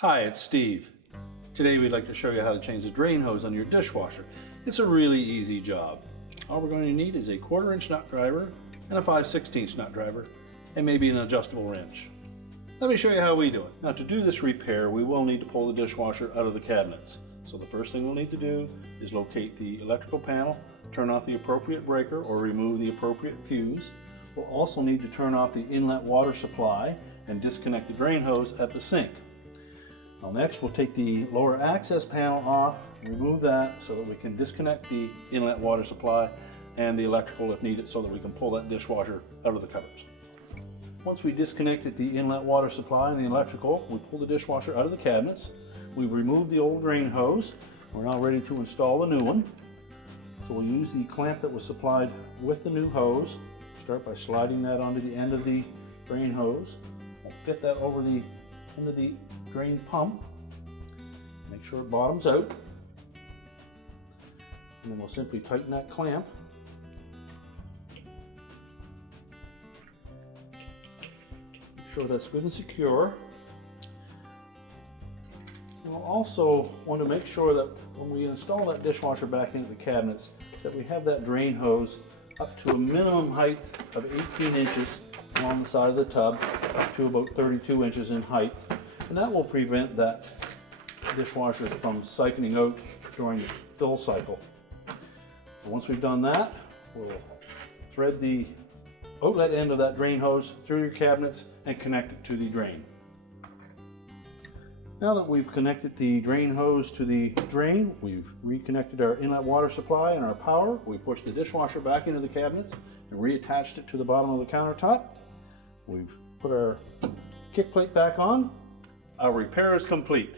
Hi, it's Steve. Today we'd like to show you how to change the drain hose on your dishwasher. It's a really easy job. All we're going to need is a 1/4 inch nut driver and a 5/16 nut driver and maybe an adjustable wrench. Let me show you how we do it. Now, to do this repair, we will need to pull the dishwasher out of the cabinets. So the first thing we'll need to do is locate the electrical panel, turn off the appropriate breaker or remove the appropriate fuse. We'll also need to turn off the inlet water supply and disconnect the drain hose at the sink. Now next, we'll take the lower access panel off, remove that so that we can disconnect the inlet water supply and the electrical if needed so that we can pull that dishwasher out of the covers. Once we disconnected the inlet water supply and the electrical, we pull the dishwasher out of the cabinets. We've removed the old drain hose. We're now ready to install the new one. So we'll use the clamp that was supplied with the new hose. Start by sliding that onto the end of the drain hose. We'll fit that over the end of the drain pump. Make sure it bottoms out. And then we'll simply tighten that clamp. Make sure that's good and secure. And we'll also want to make sure that when we install that dishwasher back into the cabinets, that we have that drain hose up to a minimum height of 18 inches along the side of the tub, up to about 32 inches in height. And that will prevent that dishwasher from siphoning out during the fill cycle. And once we've done that, we'll thread the outlet end of that drain hose through your cabinets and connect it to the drain. Now that we've connected the drain hose to the drain, we've reconnected our inlet water supply and our power. We pushed the dishwasher back into the cabinets and reattached it to the bottom of the countertop. We've put our kick plate back on. Our repair is complete.